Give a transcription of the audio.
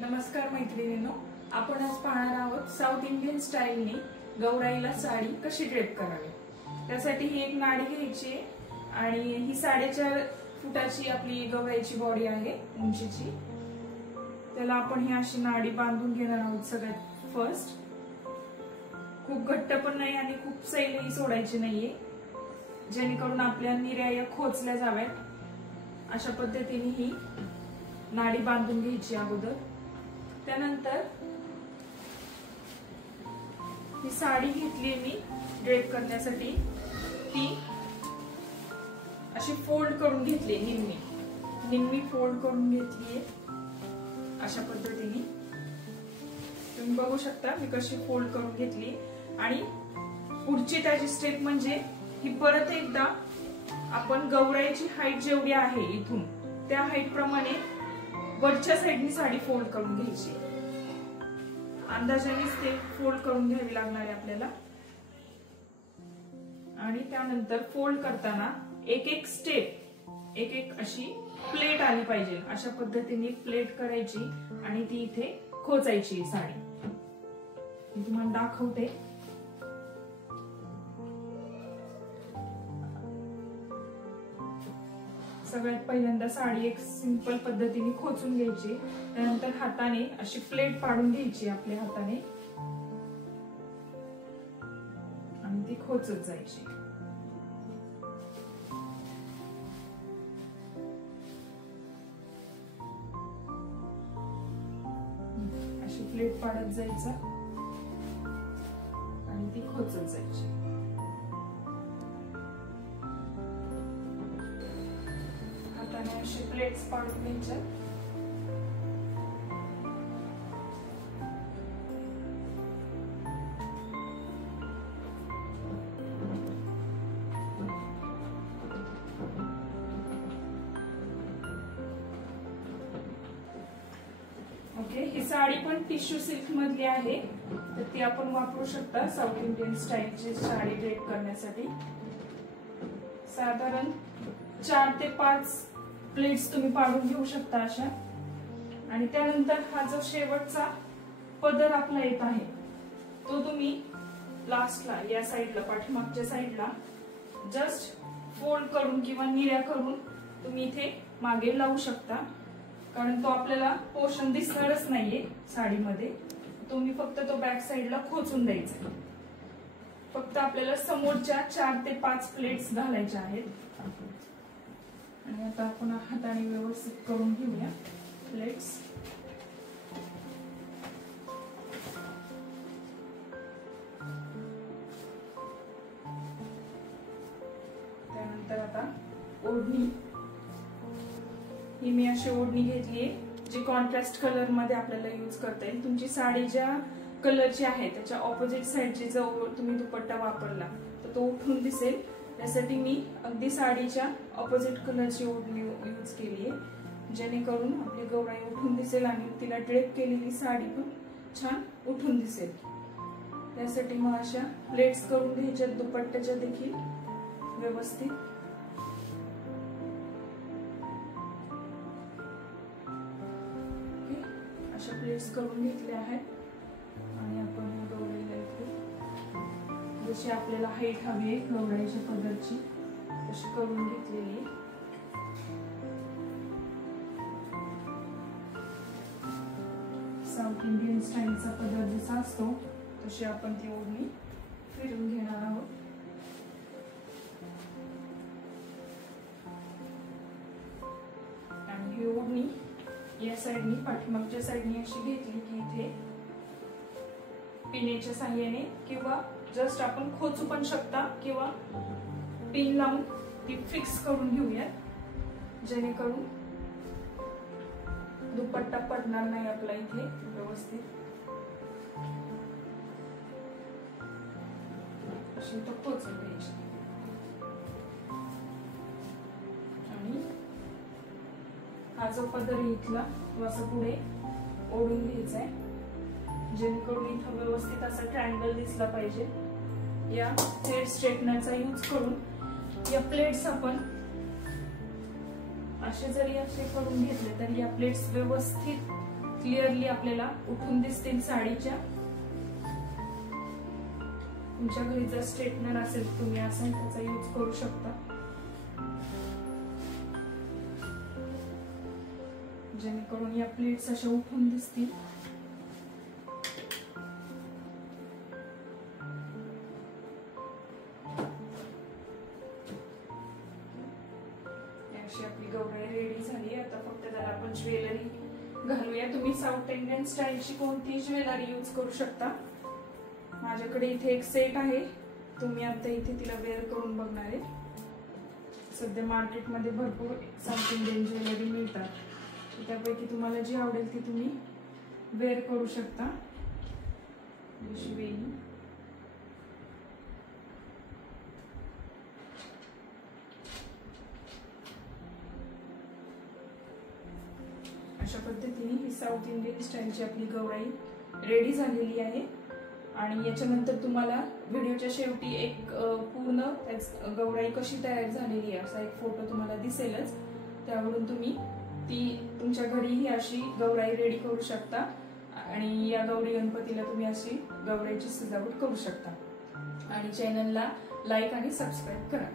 नमस्कार मैत्रिणींनो, आपण आज पाहणार आहोत साऊथ इंडियन स्टाईलने गौराईला साडी कशी ड्रेप करावी। त्यासाठी ही एक नाडी घ्यायची आणि ही 4.5 फुटाची आपली गौराईची बॉडी आहे उंचीची। त्याला आपण ही अशी नाडी बांधून घेणार आहोत सगळ्यात फर्स्ट। खूप घट्ट पण नाही आणि खूप सैलही सोडायची नाहीये, जेणेकरून आपल्या निर्या या खोचल्या जाव्यात। अशा पद्धतीने ही नाडी बांधून घ्यायची अगोदर। त्यानंतर ही साडी घेतली मी ड्रेप करण्यासाठी, ती अशी फोल्ड करून घेतली, निम्मी फोल्ड करून घेतलीये अशा पद्धतीने। तुम्ही बघू शकता मी कशी फोल्ड करून घेतली। आणि पुढची त्याची स्टेप म्हणजे ही परत एकदा आपण गौराईची हाईट जेवढी आहे इथून त्या हाईट प्रमाणे वरच्या साईडनी साडी फोल्ड करून घ्यायची। अंदाजानेच ते फोल्ड करून घ्यावी लागणार आहे आपल्याला। आणि त्यानंतर फोल्ड करताना एक स्टेप एक अशी प्लेट आली पाहिजे, अशा पद्धतीने प्लेट करायची आणि ती इथे खोचायची साडी। मी तुम्हाला दाखवते। सगळ्यात पहिल्यांदा साडी एक सिंपल पद्धतीने खोचून घ्यायची, त्यानंतर हाताने अशी प्लेट पाडून घ्यायची आपल्या हाताने आणि ती खोचत जायची। अशी प्लेट पाडत जायचं आणि ती खोचत जायची। असे प्लेट्स पाडून घ्यायच्या। ओके, ही साडी पण टिश्यू सिल्क मधली आहे, तर ती आपण वापरू शकता साऊथ इंडियन स्टाईलची साडी ड्रेप करण्यासाठी। साधारण 4 ते 5 प्लेट्स तुम्ही पाडून घेऊ शकता अशा। आणि त्यानंतर हा जो शेवटचा पदर आपला येत आहे तो तुम्ही लास्टला या साईडला, पाठीमागच्या साईडला जस्ट फोल्ड करून किंवा निर्या करून तुम्ही इथे मागे लावू शकता, कारण तो आपल्याला पोर्शन दिसणारच नाहीये साडीमध्ये। तुम्ही फक्त तो बॅक साईडला खोचून द्यायचा। फक्त आपल्याला समोरच्या 4 ते 5 प्लेट्स घालायच्या आहेत। आणि आता आपण हाताने व्यवस्थित करून घेऊया प्लेट्स। त्यानंतर आता ओढणी, ही मी अशी ओढणी घेतलीये जी कॉन्ट्रास्ट कलर मध्ये आपल्याला यूज करता येईल। तुमची साडी ज्या कलरची आहे त्याच्या ऑपोजिट साइडची जर तुम्ही दुपट्टा वापरला तर तो उठून दिसेल, त्यासाठी मी अगदी साडीच्या ऑपोजिट कलरची ओढणी यूज केली आहे, जेणेकरून आपली गौराई उठून दिसेल आणि तिला ड्रेप केलेली साडी पण छान उठून दिसेल। त्यासाठी मग अशा प्लेट्स करून घ्यायच्या दुपट्ट्याच्या देखील व्यवस्थित। अशा प्लेट्स करून घेतल्या आहेत आणि आपण गौराईला इथे जशी आपल्याला हाईट हवी आहे गौराईच्या पदरची तशी करून घेतलेली आहे। साऊथ इंडियन स्टाईलचा पदर जसा असतो तशी आपण ती ओढणी फिरून घेणार आहोत। आणि ही ओढणी या साईडनी, पाठीमागच्या साईडनी अशी घेतली की इथे पिनेच्या साहाय्याने किंवा जस्ट आपण खोचू पण शकता किंवा पिन लावून ती फिक्स करून घेऊयात, जेणेकरून दुपट्टा पडणार नाही आपला इथे व्यवस्थित। अशी तो खोचून घ्यायची आणि हा जो पदर इथला तो असं पुढे ओढून घ्यायचा आहे, जेणेकरून इथं व्यवस्थित असा ट्रायंगल दिसला पाहिजे। या थ्रेड स्ट्रेटनरचा यूज करून या प्लेट्स आपण असे जरी असे करून घेतले तरी या प्लेट्स व्यवस्थित क्लिअरली आपल्याला उठून दिसतील साडीच्या. तुमच्या घरी जर स्ट्रेटनर असेल तुम्ही असं त्याचा यूज करू शकता, जेणेकरून या प्लेट्स अशा उठून दिसतील. अशी आपली गौराई रेडी झाली. आता फक्त त्याला आपण ज्वेलरी घालूया. तुम्ही साऊथ इंडियन स्टाईलची कोणती ज्वेलरी यूज करू शकता. माझ्याकडे इथे एक सेट आहे, तुम्ही आता इथे तिला वेअर करून बघणार आहे. सध्या मार्केटमध्ये भरपूर साऊथ इंडियन ज्वेलरी मिळतात, त्यापैकी तुम्हाला जी आवडेल ती तुम्ही वेअर करू शकता. जशी वेणी, अशा पद्धतीने ही साऊथ इंडियन स्टाईलची आपली गौराई रेडी झालेली आहे. आणि याच्यानंतर तुम्हाला व्हिडिओच्या शेवटी एक पूर्ण गौराई कशी तयार झालेली आहे असा एक फोटो तुम्हाला दिसेलच. त्यावरून तुम्ही ती तुमच्या घरीही अशी गौराई रेडी करू शकता आणि या गौरी गणपतीला तुम्ही अशी गौराईची सजावट करू शकता. आणि चॅनलला लाईक आणि सबस्क्राईब करा.